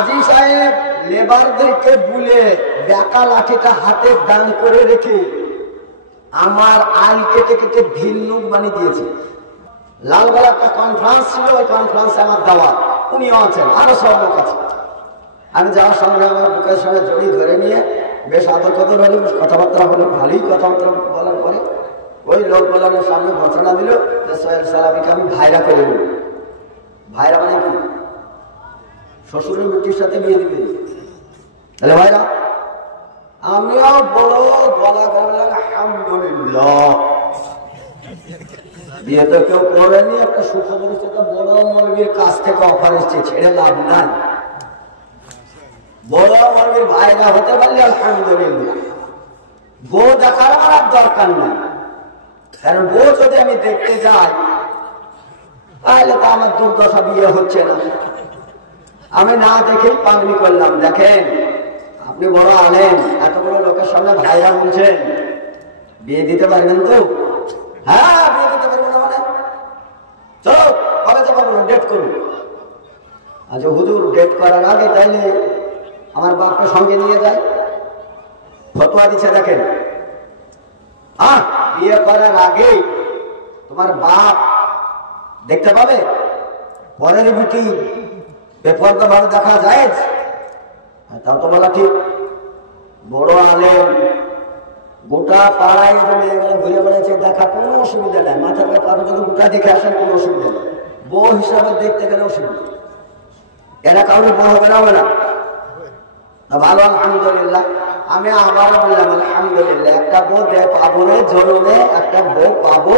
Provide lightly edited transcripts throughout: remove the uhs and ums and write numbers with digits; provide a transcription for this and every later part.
হাজী সাহেব লেবারদেরকে বুলে বেকা লাঠিটা হাতে দান করে রেখে আমার আইল কেটে কেটে ভিন্নুক বানিয়ে দিয়েছে। লালগোলা একটা কনফারেন্স ছিল, ওই কনফারেন্সে আমার দাওয়াত, উনিও আছেন, আরো সব লোক আছে। আমি যাওয়ার সঙ্গে আমার বুকের সঙ্গে জড়িয়ে ধরে নিয়ে বেশ আদর কদর হলো, কথাবার্তা হলো, ভালোই কথাবার্তা বলার পরে ওই লোক বলার সামনে ঘোষণা দিল যে সোহেল সালামিকে আমি ভাইরা করে নিব। ভাইরা মানে কি? শ্বশুরের বেটির সাথে বিয়ে দিবে। তাহলে ভাইরা আমিও বড় গলা করলাম আলহামদুলিল্লাহ। বিয়ে তো কেউ করেনি, একটা সুখবর একটা বড় মৌলবীর কাছ থেকে অফার এসছে, ছেড়ে লাভ নাই। বড় মৌলবীর ভাইরা হতে পারলে আলহামদুলিল্লাহ। বউ দেখার আমার দরকার নাই, কারণ বউ যদি আমি দেখতে যাই তাহলে তো আমার দুর্দশা, বিয়ে হচ্ছে না। আমি না দেখেই পাগলি করলাম। দেখেন আপনি বড় আলেন, এত বড় লোকের সামনে ভাইরা বলছেন বিয়ে দিতে পারবেন তো? হ্যাঁ বিয়ে দিতে পারবো না মানে? চলো কবে তো পারবো না, ডেট করুন। আচ্ছা হুজুর ডেট করার আগে তাইলে আমার বাপকে সঙ্গে নিয়ে যায়, ফতোয়া দিচ্ছে। দেখেন বিয়ে করার আগে তোমার বাপ দেখতে পাবে, পরের বেটি বেপরদা ভাবে দেখা যায়, তাও তো বলা ঠিক। বড় আলেম গোটা পাড়ায় মেয়েগুলো ঘুরে বেড়াচ্ছে, দেখা কোনো অসুবিধা নেই, মাথার কাপড় যদি গোটা দেখে আসেন কোনো অসুবিধা নেই, বউ হিসাবে দেখতে গেলে অসুবিধা। এরা কাউকে বড় হবে না ভালো আলহামদুলিল্লাহ। আমি আবার বললাম আলহামদুলিল্লাহ, একটা বউ পাবো রে জরুরে, একটা বউ পাবো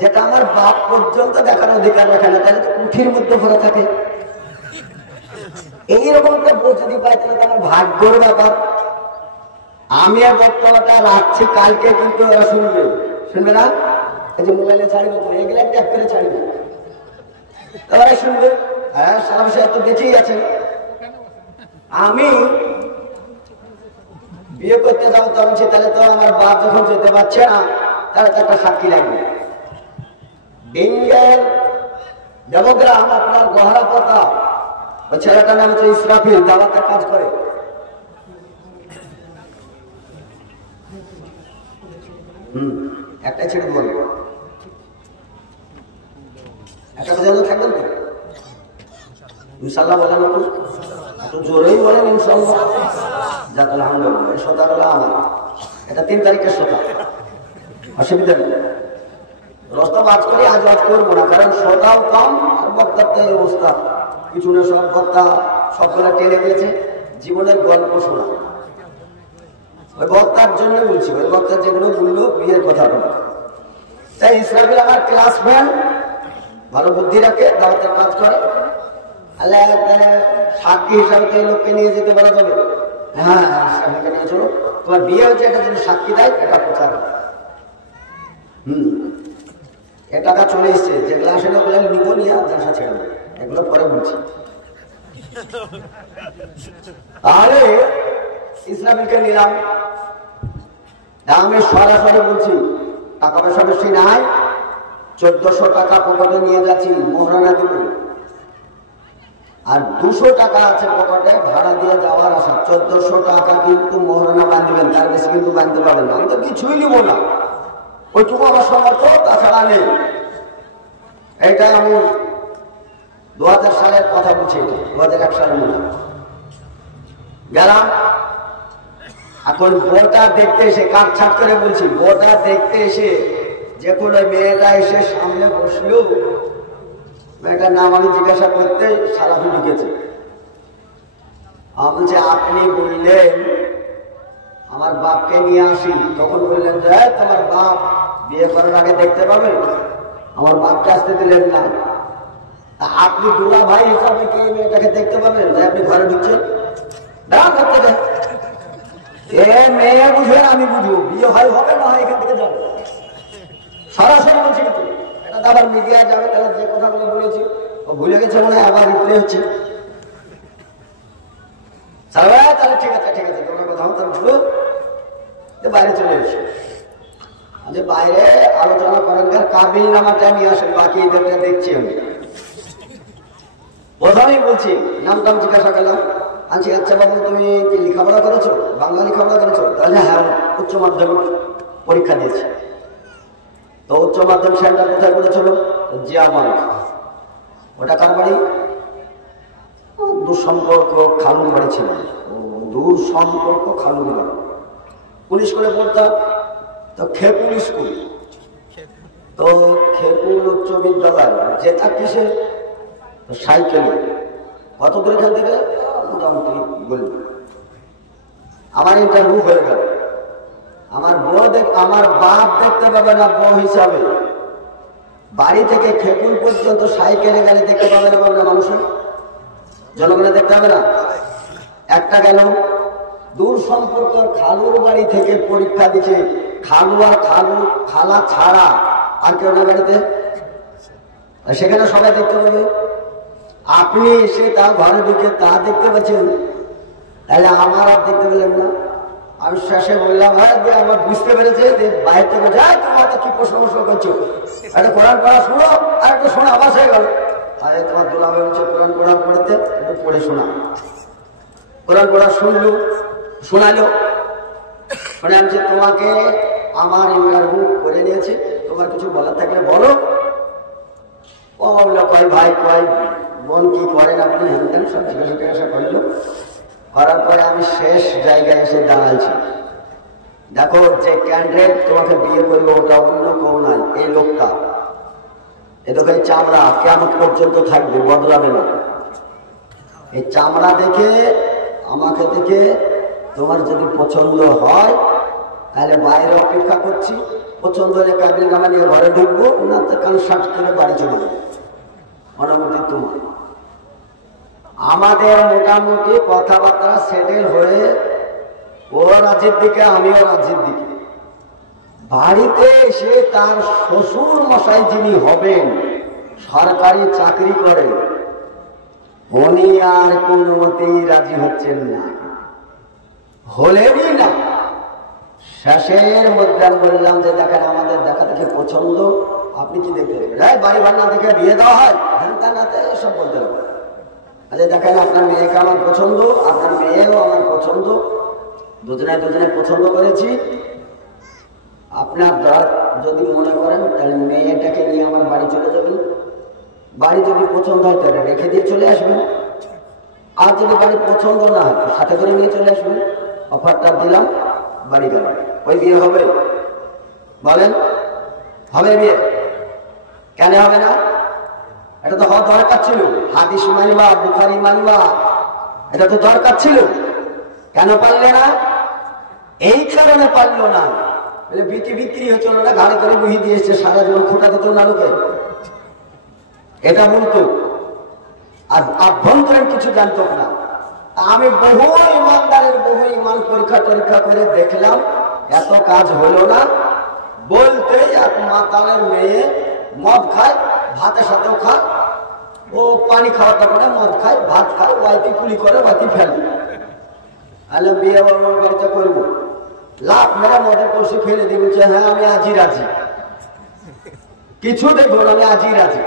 যেটা আমার বাপ পর্যন্ত দেখার অধিকার রাখে না, তাহলে তো কুঠির মধ্যে ভরে থাকে। এইরকম একটা বউ যদি পাই তাহলে তো আমার ভাগ্যর ব্যাপার। আমি আর বক্তব্যটা রাখছি, কালকে কিন্তু ওরা শুনবে, শুনবে না? এই যে মোবাইলে ছাড়বে তো এগুলো ট্যাপ করে ছাড়বে, ওরা শুনবে। হ্যাঁ সারা বিষয় তো বেঁচেই আছে। আমি বিয়ে করতে যাবো তখন তাহলে তো আমার বাপ যখন যেতে পারছে না, তাহলে তো একটা সাক্ষী লাগবে। বেঙ্গল দেবগ্রাম আপনার গহরা পাতা, ওই ছেলেটার নাম হচ্ছে ইসরাফিল, দাওয়াতের কাজ করে। একটা ছেড়ে বলবো, একটা বোঝানো থাকবেন তো ইনশাল্লাহ বলেন, এত জোরেই বলেন ইনশাল্লাহ। যাক আলহামদুলিল্লাহ, এই শোতাগুলো আমার, এটা 3 তারিখের শোতা, অসুবিধা নেই। রস্তা আজ করি, আজ আজ করবো না, কারণ শোতাও কম আর বক্তার তো এই অবস্থা, কিছু না সব বক্তা সবগুলা টেনে দিয়েছে, জীবনের গল্প শোনা। ওই বক্তার জন্য বলছি, ওই বক্তা যেগুলো বললো বিয়ের কথা বলো। তাই ইসরাফিল আমার ক্লাসমেট, ভালো বুদ্ধি রাখে, দাওয়াতের কাজ করে। আল্লাহ সাক্ষী হিসাবে তো লোককে নিয়ে যেতে পারা যাবে। হ্যাঁ ইসরাফিলকে নিয়ে চলো, তোমার বিয়ে হচ্ছে, এটা যদি সাক্ষী দেয় এটা প্রচার। এ টাকা চলে এসছে, যেগুলো আসলে ওগুলো নিব নিয়ে জালসা ছেড়ে দেবে, এগুলো পরে বলছি। তাহলে ইসরাফিলকে নিলাম, আমি সরাসরি বলছি টাকা পয়সা বেশি নাই, 1400 টাকা পকেটে নিয়ে যাচ্ছি, মোহরানা দিব। আর 200 টাকা আছে পকেটে ভাড়া দিয়ে যাওয়ার আশা। 1400 টাকা কিন্তু মোহরানা বাঁধবেন, তার বেশি কিন্তু বাঁধতে পারবেন না। আমি তো কিছুই নিব না, ওইটুকু আমার সমর্থ, তাছাড়া নেই। এইটা আমি 2000 সালের কথা বলছি, 2001 সালের মনে গেলাম। এখন বউটা দেখতে এসে, কাটছাট করে বলছি, বউটা দেখতে এসে যে কোনো মেয়েটা এসে সামনে বসলো, মেয়েটার নাম আমি জিজ্ঞাসা করতে সারাফি ঢুকেছে। আমি বলছি আপনি বললেন আমার বাপকে নিয়ে আসি, তখন বললেন যে তোমার বাপ বিয়ে করার আগে দেখতে পাবে, আমার বাপকে আসতে দিলেন না, তা আপনি দুলা ভাই হিসাবে কি মেয়েটাকে দেখতে পাবেন? আপনি ঘরে ঢুকছেন না করতে দেন, মেয়ে বুঝবেন আমি বুঝবো, বিয়ে হয় হবে না হয় এখান থেকে যাবো। সরাসরি বলছি, কিন্তু এটা তো আবার মিডিয়ায় যাবে, তাহলে যে কথাগুলো বলেছি ও ভুলে গেছে মনে হয়, আবার রিপ্লে হচ্ছে। তাহলে ঠিক আছে ঠিক আছে, তোমার কথা তাহলে বলো, বাইরে চলে এসে যে বাইরে আলোচনা করেন, কাবিল নামাটা নিয়ে আসেন, বাকি এদেরটা দেখছি। আমি প্রথমেই বলছি নামটা জিজ্ঞাসা করলাম, আচ্ছা আচ্ছা বাবু, তুমি কি লেখাপড়া করেছো? বাংলা লেখাপড়া করেছো? তাহলে হ্যাঁ, উচ্চ মাধ্যমিক পরীক্ষা দিয়েছি। তো উচ্চ মাধ্যমিক সেন্টার কোথায় করেছিল? জিয়ামাল। ওটা কার বাড়ি? দূর সম্পর্ক খালুর বাড়ি ছিল। দূর সম্পর্ক খালুর বাড়ি। পুলিশ করে পড়তাম তো খেপুল স্কুল। তো খেপুল উচ্চ বিদ্যালয় যেটা কিসে? সাইকেলে। কত দূর এখান থেকে? মোটামুটি বলব। আমার ইন্টারভিউ হয়ে গেল। আমার বাপ দেখতে পাবে না বউ হিসাবে। বাড়ি থেকে খেপুল পর্যন্ত সাইকেলে গেলে দেখতে পাবে না মানুষের, জনগণে দেখতে হবে না। একটা গেল। দূর সম্পর্ক খালুর বাড়ি থেকে পরীক্ষা দিচ্ছে। খালু আর খালা ছাড়া আর কেউ না বাড়িতে, সেখানে সবাই দেখতে পাবে। আপনি এসে তার ঘরে ঢুকে তা দেখতে পাচ্ছেন, তাহলে আমার আর দেখতে পেলেন না। আমি শেষে বললাম, হ্যাঁ আমার বুঝতে পেরেছে যে বাইরে থেকে যায়, তোমার কি প্রশ্ন করছো, একটা কোরআন পড়া শোনো, আর একটা শোনা আবাস হয়ে গেল। আরে তোমার দুলাভাই বলছে কোরআন পড়তে, একটু পড়ে শোনা। কোরআন পড়া শোনালো। শুনে আমি তোমাকে আমার ইন্টারভিউ করে নিয়েছে, তোমার কিছু বলার থাকলে বলো। ও বললো, কয় ভাই কয় বোন কি করেন আপনি? হ্যান সব জিজ্ঞাসা করলো। করার পরে আমি শেষ জায়গায় এসে দাঁড়াইছি। দেখো, যে ক্যান্ডিডেট তোমাকে বিয়ে করবে ওটা অন্য কেউ নাই, এই লোকটা। এ তো এই চামড়া কেমন পর্যন্ত থাকবে, বদলাবে না। এই চামড়া দেখে আমাকে দেখে তোমার যদি পছন্দ হয় তাহলে বাইরে অপেক্ষা করছি। পছন্দ হলে কাবিল নামা নিয়ে ঘরে ঢুকবো, না তো কনসার্ট করে বাড়ি চলে যাবো। মোটামুটি তোমার আমাদের মোটামুটি কথাবার্তা সেটেল হয়ে ও রাজ্যের দিকে, আমিও রাজ্যের দিকে। বাড়িতে এসে তার শ্বশুর মশাই যিনি হবেন, সরকারি চাকরি করেন, উনি আর কোনো মতেই রাজি হচ্ছেন না, হলেনই না। শেষের মধ্যে আমি বললাম যে দেখেন, আমাদের দেখা দেখে পছন্দ, আপনি কি দেখতে দেবেন? বাড়ি ভাড়া না দেখে বিয়ে দেওয়া হয়, হ্যাঁ তা না সব বলতে হবে। আচ্ছা দেখেন, আপনার মেয়েকে আমার পছন্দ, আপনার মেয়েও আমার পছন্দ, দুজনে পছন্দ করেছি। আপনার যদি মনে করেন তাহলে মেয়েটাকে নিয়ে আমার বাড়ি চলে যাবেন। বাড়ি যদি পছন্দ হয় তাহলে রেখে দিয়ে চলে আসবেন, আর যদি বাড়ি পছন্দ না হয় সাথে করে নিয়ে চলে আসবেন। অফারটা দিলাম, বাড়ি গেল। ওই বিয়ে হবে? বলেন, হবে বিয়ে? কেন হবে না? এটা তো হওয়া দরকার ছিল। হাদিস মানবা, বুখারি মানবা, এটা তো দরকার ছিল। কেন পারলে না? এই কারণে পারল না, বিক্রি হচ্ছিল না, গাড়ি করে বহি দিয়েছে, সারা জীবন খোটা দিত না লোকে, এটা বলতো। আর আভ্যন্তরীণ কিছু জানতো না। আমি বহু ইমানদারের বহু ইমান পরীক্ষা করে দেখলাম, এত কাজ হলো না। বলতেই এক মাতালের মেয়ে মদ খায়, ভাতের সাথেও খায়, ও পানি খাওয়ার দরকার, মদ খায়, ভাত খায়, ওয়াইতি কুলি করে, ওয়াইতি ফেলে। তাহলে বিয়ে বাড়িতে করবো, লাভ মেরা মদের কষে ফেলে দিয়ে বলছে, হ্যাঁ আমি আজই রাজি, কিছু দেখবো আমি আজই রাজি।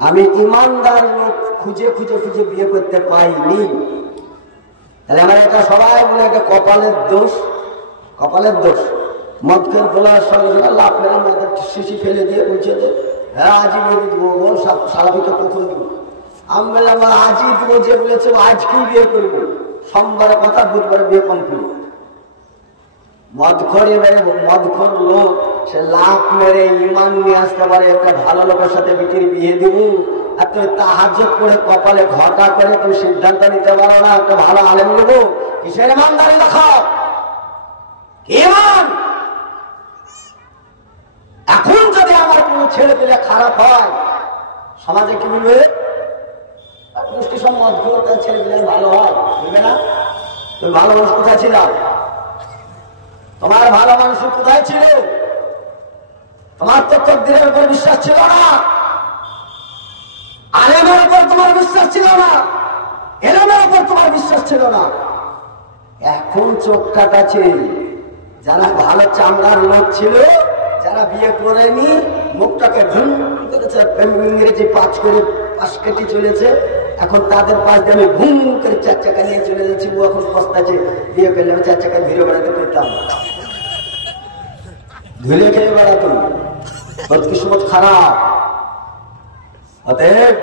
আমি ইমানদার লোক খুঁজে বিয়ে করতে পাইনি। তাহলে আমার এটা সবাই বলে একটা কপালের দোষ। মদকের বলার সঙ্গে সঙ্গে লাভ মেরে মদের শিশি ফেলে দিয়ে বলছে যে হ্যাঁ আজই বিয়ে দিব, বল সালাবিকে কখন দিব। আমি বললাম আজই দিব, যে বলেছে আজকেই বিয়ে করবো, সোমবারে কথা, বুধবারে বিয়ে কমপ্লিট। মদখোর লোক, সে লাভ মেরে ইমান নিয়ে আসতে পারে, একটা ভালো লোকের সাথে বিক্রি বিয়ে দিব। আর তুমি তাহাজ্জুদ করে কপালে ঘটা করে তুমি সিদ্ধান্ত নিতে পারো না একটা ভালো আলেম নেবো? কিসের ইমানদারি দেখাও? ইমান। এখন যদি আমার কোন ছেলে পেলে খারাপ হয়, সমাজে কি বলবে? পুষ্টি সব মদখোর ছেলে পেলে ভালো হয়, বলবে না? তুমি ভালো মানুষ কোথায় ছিল? তোমার ভালো মানুষ কোথায় ছিল? তোমার তো তকদিরের উপর বিশ্বাস ছিল না, আলেমের উপর তোমার বিশ্বাস ছিল না, এলেমের উপর তোমার বিশ্বাস ছিল না। এখন চোখ কাটাচ্ছে যারা ভালো চামড়ার লোক ছিল, যারা বিয়ে করেনি, মুখটাকে ইংরেজি পাঁচ কেটে চলেছে, এখন তাদের পাশ দিয়ে আমি ঘুম করে 4 চাকা নিয়ে চলে যাচ্ছি। ও এখন পস্তাছে, বিয়ে করলে আমি 4 চাকায় ঘুরে বেড়াতে পেতাম, ধুলে খেয়ে বেড়াতাম। কিসমত খারাপ। অতএব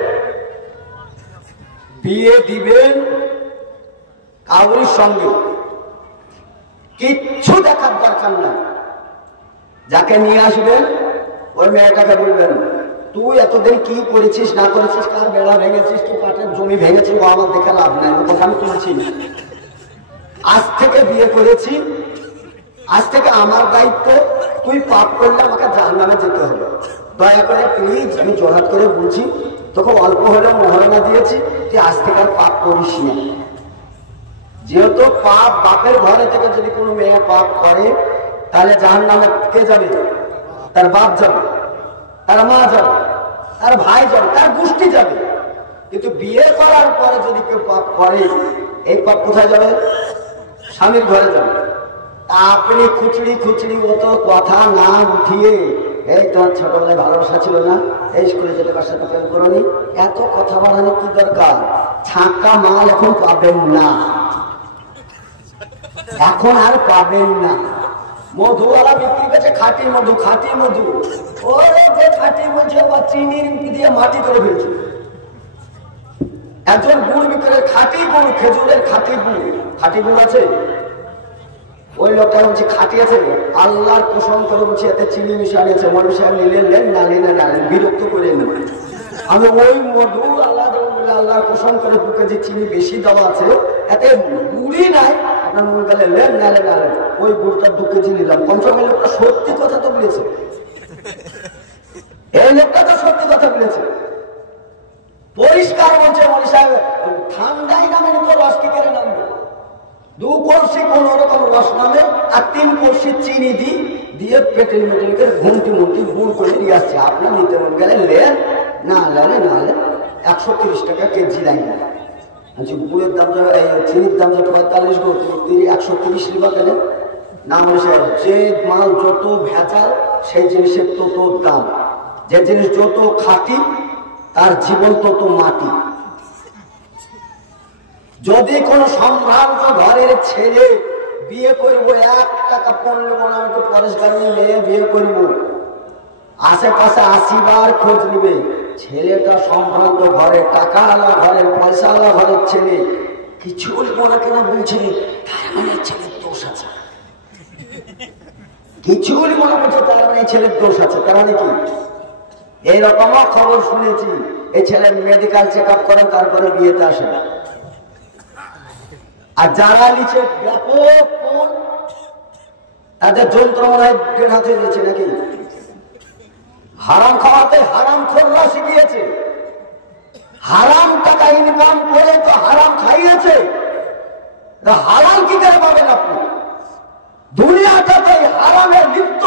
বিয়ে দিবেন কাউরির সঙ্গে কিচ্ছু দেখার দরকার না। যাকে নিয়ে আসবেন ওই মেয়েটাকে বলবেন, তুই এতদিন কি করেছিস না করেছিস, কার বেড়া ভেঙেছিস, তুই কাঠের জমি ভেঙেছিস, ও আমার দেখে লাভ নাই, ও কথা আমি তুলছি। আজ থেকে বিয়ে করেছি, আজ থেকে আমার দায়িত্ব, তুই পাপ করলে আমাকে জাহান্নামে যেতে হবে। দয়া করে প্লিজ, আমি জোরহাত করে বলছি, তোকে অল্প হলেও মহারণা দিয়েছি, তুই আজ থেকে আর পাপ করিস না। যেহেতু পাপ বাপের ঘরে থেকে যদি কোনো মেয়ে পাপ করে, তাহলে জাহান্নামে কে যাবে? তার বাপ যাবে, তার মা যাবে, তার ভাই যাবে, তার গোষ্ঠী যাবে। কিন্তু বিয়ে করার পরে যদি কেউ পাপ করে, এই পাপ কোথায় যাবে? স্বামীর ঘরে যাবে। আপনি খুচড়ি খুচড়ি মতো কথা না উঠিয়ে, এই তোমার ছোটবেলায় ভালোবাসা ছিল না, এই স্কুলে যেতে পারছে তো প্রেম করোনি, এত কথা বাড়ানোর কি দরকার? ছাঁকা মাল এখন পাবেন না, এখন আর পাবেন না। মধুওয়ালা বিক্রি করছে খাঁটি মধু, খাঁটি মধু। ওরে যে খাঁটি বলছে, ও চিনির দিয়ে মাটি করে ফেলছে। একজন গুড় বিক্রি, খাঁটি গুড়, খেজুরের খাঁটি গুড়, খাঁটি গুড় আছে, ওই লোকটা বলছে খাঁটি আছে, আল্লাহর কসম করে বলছে এতে চিনি মিশানিয়েছে। মৌলভী সাহেব নিলে নেন, না নিলে না, বিরক্ত করে নেন। আমি ওই মধু আল্লাহ আল্লাহর কসম করে বুকে যে চিনি বেশি দেওয়া আছে, এতে গুড়ি নাই, আপনার মনে গেলে লেন, নালে নালে, ওই গুড়টা 2 কেজি নিলাম। কমসম এই লোকটা সত্যি কথা তো বলেছে, এই লোকটা তো সত্যি কথা বলেছে, পরিষ্কার বলছে। মৌলভী সাহেব ঠান্ডাই নামে তো রস কি করে নামবে? 2 কলসি কোন রকম রস নামে, আর 3 কলসি চিনি দিয়ে পেটেল মেটেল করে ঘুমটি মুটি গুড় করে নিয়ে আসছে। আপনার নিতে মন গেলে লেন, না লেন না লেন, 130 টাকা কেজি লাগবে। গুড়ের দাম যাবে, চিনির দাম যাবে 45 গো, 130 লিবা গেলে না। মনে যে মাল যত ভেজাল, সেই জিনিসের তত দাম। যে জিনিস যত খাঁটি, তার জীবন তত মাটি। যদি কোন সম্ভ্রান্ত ঘরের ছেলে বিয়ে করবো, 1 টাকা পড়লে মনে হয় একটু পরিষ্কার মেয়ে বিয়ে করবো, আশেপাশে 80 বার খোঁজ নিবে। ছেলেটা সম্ভ্রান্ত ঘরে, টাকাওয়ালা ঘরের, পয়সাওয়ালা ঘরের ছেলে, কিছু মনে কেন বলছে তার মানে ছেলের দোষ আছে, কিছু মনে বলছে তার মানে ছেলের দোষ আছে। তার মানে কি? এইরকমও খবর শুনেছি, এই ছেলে মেডিকেল চেক আপ করেন, তারপরে বিয়েতে আসে না। আর যারা নিচে ব্যাপক কোন, তাদের যন্ত্র মনে হয় 1.5 হাতে দিয়েছে নাকি? হারাম খাওয়াতে হারাম খোররা শিখিয়েছে, হারাম টাকা ইনকাম করে তো হারাম খাইয়েছে। হারাম কি করে পাবেন আপনি? দুনিয়াটাতে হারামে লিপ্ত।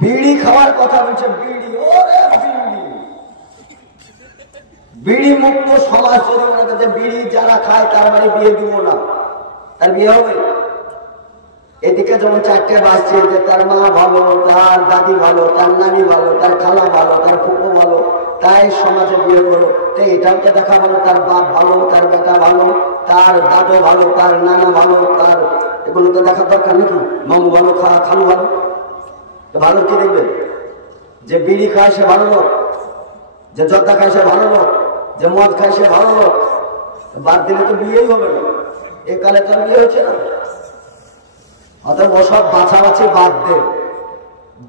বিড়ি খাওয়ার কথা বলছে, বিড়ি, ওরে বিড়ি, বিড়ি মুক্ত সমাজ যদি মনে করছে বিড়ি যারা খায় তার মানে বিয়ে দিব না, তার বিয়ে হবে? এদিকে যেমন 4টে বাজছে যে তার মা ভালো, তার দাদি ভালো, তার নানি ভালো, তার খালা ভালো, তার ফুপো ভালো, তাই সমাজে বিয়ে করো। তাই এটাও তো দেখা ভালো, তার বাপ ভালো, তার বেটা ভালো, তার দাদু ভালো, তার নানা ভালো, তার এগুলো তো দেখার দরকার নাকি? মামু ভালো, খালু ভালো, ভালো কি দেখবে? যে বিড়ি খায় সে ভালো লোক, যে জর্দা খায় সে ভালো লোক, যে মদ খায় সে ভালো লোক। বাদ দিলে তো বিয়েই হবে না, এ কালে তো বিয়ে হয়েছে না। অতএব ওসব বাছাবাছি বাদ দেন,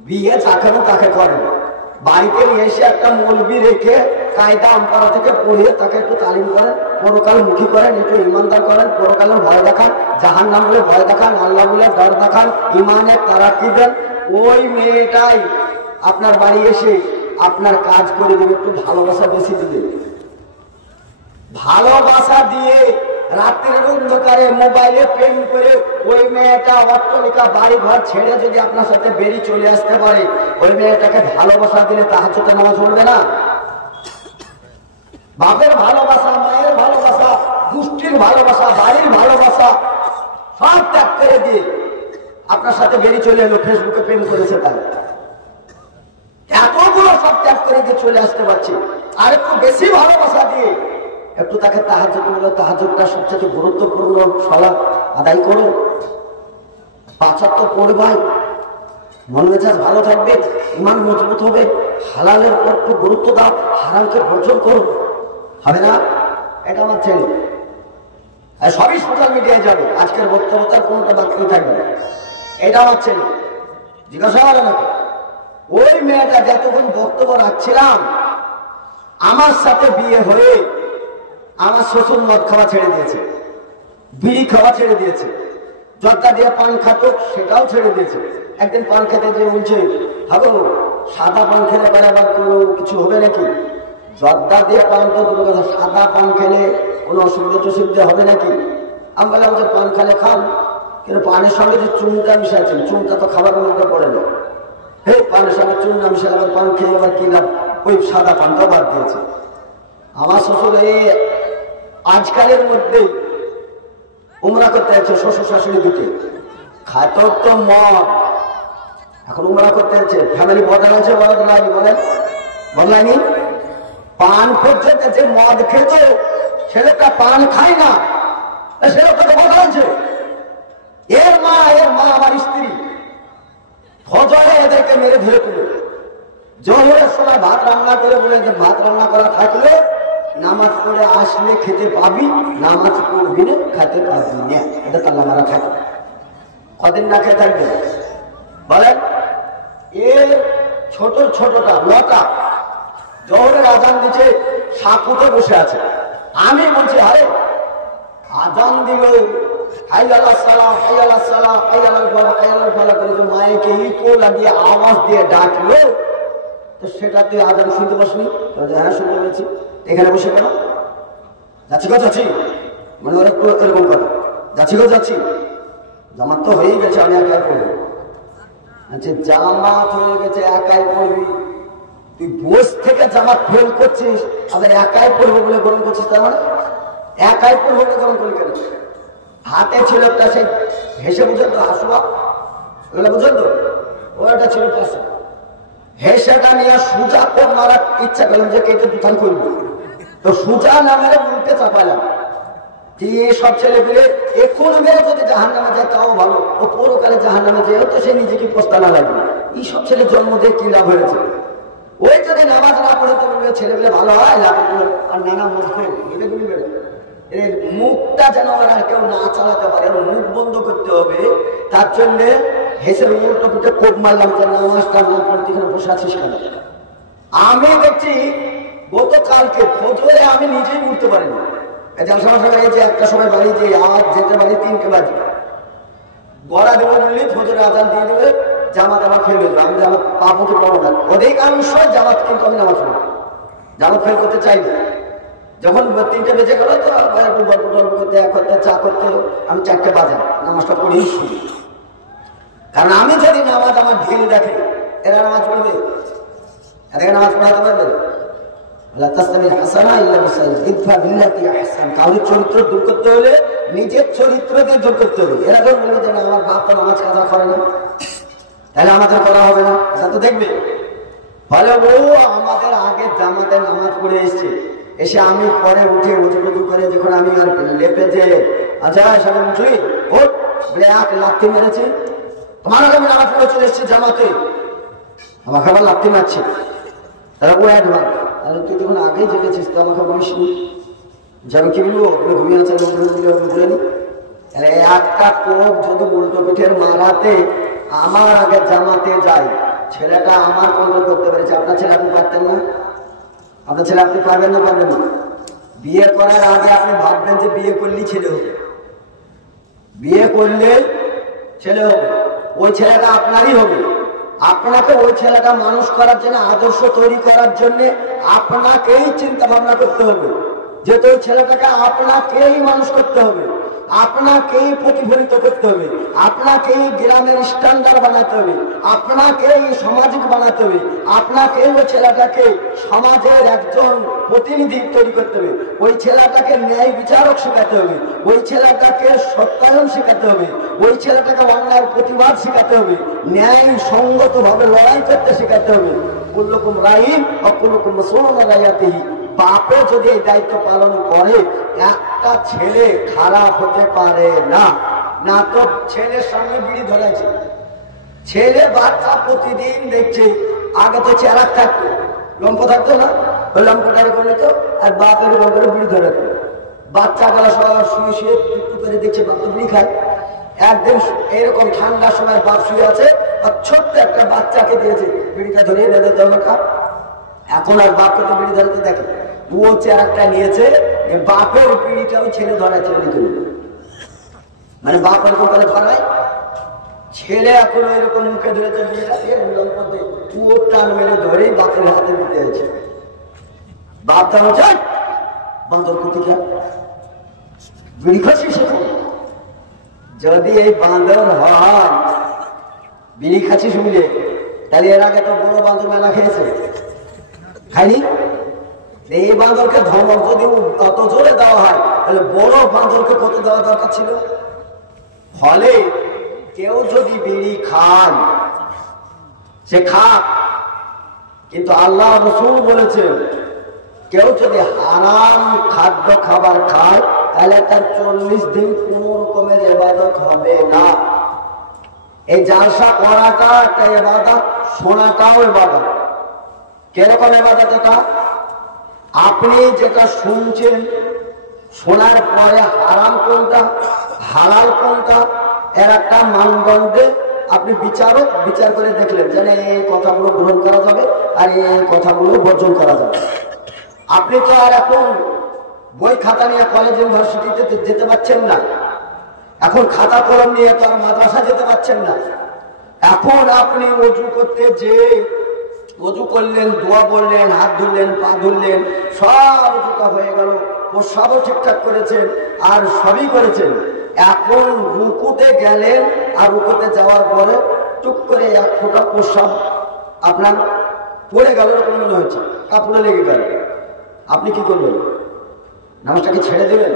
বিয়ে যাকে তাকে করেন। বাড়িতে নিয়ে এসে একটা মৌলবি রেখে কায়দা আমপাড়া থেকে পড়িয়ে তাকে একটু তালিম করেন, পরকাল মুখী করেন, একটু ইমানদার করেন, পরকালের ভয় দেখান, জাহান্নাম বলে ভয় দেখান, আল্লাহ বলে ডর দেখান, ইমানের তারাক্কি দেন। ওই মেয়েটাই আপনার বাড়ি এসে আপনার কাজ করে দেবে, একটু ভালোবাসা বেশি দিবে। ভালোবাসা দিয়ে রাত্রির অন্ধকারে মোবাইলে প্রেম করে ওই মেয়েটা অট্টালিকা বাড়ি ঘর ছেড়ে যদি আপনার সাথে বেরিয়ে চলে আসতে পারে, ওই মেয়েটাকে ভালোবাসা দিলে তাহাজ্জুদে নামাজ পড়বে না? বাপের ভালোবাসা, মায়ের ভালোবাসা, গোষ্ঠীর ভালোবাসা, বাড়ির ভালোবাসা সব ত্যাগ করে দিয়ে আপনার সাথে বেরিয়ে চলে এলো, ফেসবুকে প্রেম করেছে, তাই এতগুলো সব ত্যাগ করে দিয়ে চলে আসতে পারছে। আর একটু বেশি ভালোবাসা দিয়ে একটু তাকে তাহাজ্জুদ বলে, তাহাজ্জুদটা সবচেয়ে গুরুত্বপূর্ণ সালাত আদায় করো, 5 ওয়াক্ত পড়বে, মন মেজাজ ভালো থাকবে, ইমান মজবুত হবে। হালালের উপর একটু গুরুত্ব দাও, হারামকে বর্জন করো, হবে না? এটা আমার ছেলে, সবই সোশ্যাল মিডিয়ায় যাবে, আজকের বক্তব্যতার কোনটা বাকি থাকবে না। এটা আমার ছেলে। জিজ্ঞাসা করে নাকি ওই মেয়েটা যতক্ষণ বক্তব্য রাখছিলাম, আমার সাথে বিয়ে হয়ে আমার শ্বশুর মদ খাওয়া ছেড়ে দিয়েছে, বিড়ি খাওয়া ছেড়ে দিয়েছে, জর্দা দিয়ে পান খাতো সেটাও ছেড়ে দিয়েছে। একদিন পান খেতে যে বলছে, ভাবো সাদা পান খেলে বেড়াবার কোনো কিছু হবে নাকি? জর্দা দিয়ে পান তো দূর কথা, সাদা পান খেলে কোনো অসুবিধা টসুবিধা হবে নাকি? আমি বললাম যে পান খেলে খান, কিন্তু পানের সঙ্গে যে চুনটা মিশাচ্ছেন, চুনটা তো খাবারের মধ্যে পড়ে না। হে, পানের সঙ্গে চুন না মিশালে আবার পান খেয়ে আবার কি লাভ? ওই সাদা পানটাও বাদ দিয়েছে। আমার শ্বশুর এই আজকালের মধ্যেই উমরা করতে যাচ্ছে, শ্বশুর শাশুড়ি দুটি খাত তো মদ, এখন উমরা করতে যাচ্ছে। ফ্যামিলি বদলাইছে, বদলায়নি? বলেন বদলায়নি? পান পর্যন্ত যে মদ খেত ছেলেটা পান খায় না, ছেলেটা তো বদলাইছে। এর মা আমার স্ত্রী ফজরে এদেরকে মেরে ধরে তুলে, জোহরের সময় ভাত রান্না করে বলে যে ভাত রান্না করা থাকলে নামাজ পড়ে আসলে খেতে পাবি, নামাজ পড়বি না খেতে পাবি না। এটা তাল্লা মারা থাকে। কদিন না খেয়ে থাকবে বলেন? এর ছোটটা 9টা জোহরের আজান দিচ্ছে, সাকুতে বসে আছে। আমি বলছি আরে আজান দিল, মায়েকে ইকো লাগিয়ে আওয়াজ দিয়ে ডাকলো, তো সেটা তুই আজান শুনতে পাসনি? হ্যাঁ শুনতে পেয়েছি। এখানে বসে কেন? যাচ্ছি গো যাচ্ছি, মানে ওর একটু এরকম কথা, যাচ্ছি গো যাচ্ছি। জামাত তো হয়েই গেছে, আমি একাই পড়বো। আচ্ছা, জামাত হয়ে গেছে, একাই পড়বি? তুই বস থেকে জামাত ফেল করছিস, আবার একাই পড়বো বলে গরম করছিস। তার মানে একাই পড়বো বলে গরম করি কেন? হাতে ছিল একটা, সে হেসে বুঝেন তো, হাসুয়া ওগুলো বুঝেন তো, ওটা ছিল পাশে। হেসেটা নিয়ে সুজা কোপ মারার ইচ্ছা করলাম যে কেটে দুথান করবো, তো সুজা না মেরে উল্টে চাপালাম। সব ছেলে পেলে এখন মেরে যদি জাহান নামে যায় তাও ভালো, ও পরকালে জাহান নামে যায় তো সে নিজেকে পস্তা না লাগবে। এই সব ছেলে জন্ম দিয়ে কি লাভ হয়েছে? ওই যদি নামাজ না পড়ে তো ছেলে পেলে ভালো হয়, লাভ আর নানা মধ্যে এটা গুলি বেড়ে মুখটা যেন আর কেউ না চালাতে পারে, মুখ বন্ধ করতে হবে। তার জন্য হেসের উল্টো পিঠে কোপ মারলাম যে নামাজটা না পড়তে এখানে বসে আছিস কেন? আমি দেখছি গতকালকে ফজরে আমি নিজেই উঠতে পারিনি। এই যে একটা সময় বাড়ি যে আওয়াজ যেতে পারি 3টে বাজে, গড়া দেবে বললি ফজরে আজান দিয়ে দেবে, জামাত আমার ফেল হয়ে যাবে। আমি জামাত পাবো কি পাবো না, অধিকাংশ জামাত কিন্তু আমি নামাজ পড়ব, জামাত ফেল করতে চাই না। যখন 3টে বেজে গেল তো একটু গল্প টল্প করতে, এক করতে, চা করতে আমি 4টে বাজে নামাজটা পড়েই শুনি। কারণ আমি যদি নামাজ আমার ঢিল দেখে, এরা নামাজ পড়বে, এদেরকে নামাজ পড়াতে পারবে? কাউরির চরিত্র দূর করতে হলে নিজের চরিত্র দিয়ে দূর করতে হবে। এরা যখন বলবে যে আমার বাপ তো নামাজ কাজা করে না, তাহলে আমাদের করা হবে না, এটা তো দেখবে। ফলে ও আমাদের আগে জামাতে নামাজ পড়ে এসছে, এসে আমি পরে উঠে উঁচু করে যখন আমি আর লেপে যে আচ্ছা সবাই উঠুই ওট বলে এক লাথি মেরেছে, তোমার আগে আমি নামাজ পড়ে চলে এসছি জামাতে, আমাকে আবার লাথি মারছে। তাহলে ও অ্যাডভান্স, তাহলে তুই যখন আগেই জেগেছিস তো আমাকে বলিসনি যে আমি কি বলবো ঘুমিয়ে আছে বলে নি। তাহলে একটা কোপ যদি উল্টো পিঠের মারাতে আমার আগে জামাতে যায়, ছেলেটা আমার কন্ট্রোল করতে পেরেছে। আপনার ছেলে আপনি পারতেন না? আপনার ছেলে আপনি পারবেন না? পারবেন না? বিয়ে করার আগে আপনি ভাববেন যে বিয়ে করলেই ছেলে হবে, বিয়ে করলে ছেলে হবে, ওই ছেলেটা আপনারই হবে। আপনাকে ওই ছেলেটা মানুষ করার জন্য, আদর্শ তৈরি করার জন্য আপনাকেই চিন্তা ভাবনা করতে হবে, যেহেতু ওই ছেলেটাকে আপনাকেই মানুষ করতে হবে, আপনাকেই প্রতিফলিত করতে হবে, আপনাকেই গ্রামের স্ট্যান্ডার্ড বানাতে হবে, আপনাকেই সামাজিক বানাতে হবে, আপনাকেই ওই ছেলেটাকে সমাজের একজন প্রতিনিধি তৈরি করতে হবে, ওই ছেলেটাকে ন্যায় বিচারক শেখাতে হবে, ওই ছেলেটাকে সত্যায়ন শেখাতে হবে, ওই ছেলেটাকে অন্যায়ের প্রতিবাদ শেখাতে হবে, ন্যায় সঙ্গত ভাবে লড়াই করতে শেখাতে হবে। কুল্লুকুম রাইন ওয়া কুল্লুকুম মাসউলুন আন রাইয়াতিহি। বাপে যদি এই দায়িত্ব পালন করে, একটা ছেলে খারাপ হতে পারে না। না তো ছেলের সামনে বিড়ি ধরেছে, ছেলে বাচ্চা প্রতিদিন দেখছে, আগে তো চেরাক থাকতো, লম্প থাকতো না, ওই লম্পটারে করলে তো, আর বাপের বাপের বিড়ি ধরে রাখতো। বাচ্চা গলা সব শুয়ে শুয়ে টুকটু করে দেখছে বাপ তো বিড়ি খায়। একদিন এরকম ঠান্ডার সময় বাপ শুয়ে আছে, আর ছোট্ট একটা বাচ্চাকে দিয়েছে বিড়িটা ধরিয়ে দেবে খা। এখন আর বাপকে তো বিড়ি ধরতে দেখে, ও চেরাকটা নিয়েছে, বাপের বিড়িটাও ছেলে ধরাচ্ছে, মানে বাপ এরকম করে ধরায়, ছেলে এখন এরকম মুখে ধরেছে টান মেরে ধরেই বাপের হাতে দিতে হয়েছে। বাপ কেন চাই বাঁদর কুটিকা বিড়ি খাচ্ছিস? যদি এই বাঁদর হয় বিড়ি খাচ্ছিস বুঝে, তাহলে এর আগে তো বড় বাঁদর মেলা খেয়েছে, খাইনি? এই বাঁদরকে ধমক যদি অত জোরে দেওয়া হয়, তাহলে বড় বাঁদরকে কত দেওয়া দরকার ছিল? ফলে কেউ যদি বিড়ি খান সে খাক, কিন্তু আল্লাহ রাসূল বলেছেন কেউ যদি হারাম খাদ্য খাবার খায় তাহলে তার 40 দিন কোন রকমের ইবাদত হবে না। এই জালসা করাটা একটা ইবাদত, শোনাটাও ইবাদত। কিরকম ইবাদত এটা? আপনি যেটা শুনছেন, শোনার পরে হারাম কোনটা হালাল কোনটা এর একটা মানদণ্ডে আপনি বিচার করে দেখলেন যে এই কথাগুলো গ্রহণ করা যাবে আর এই কথাগুলো বর্জন করা যাবে। আপনি তো আর এখন বই খাতা নিয়ে কলেজ ইউনিভার্সিটিতে যেতে পারছেন না, এখন খাতা কলম নিয়ে তো আর মাদ্রাসা যেতে পারছেন না। এখন আপনি ওযু করতে যে ওযু করলেন, দোয়া বললেন, হাত ধুললেন, পা ধুললেন, সব ওযুটা হয়ে গেল, প্রস্রাবও ঠিকঠাক করেছেন আর সবই করেছেন। এখন রুকুতে গেলেন, আর রুকুতে যাওয়ার পরে টুক করে এক ফোঁটা প্রস্রাব আপনার পড়ে গেল, এরকম মনে হচ্ছে, কাপড়ে লেগে গেল। আপনি কি করবেন? নামাজটাকে ছেড়ে দেবেন?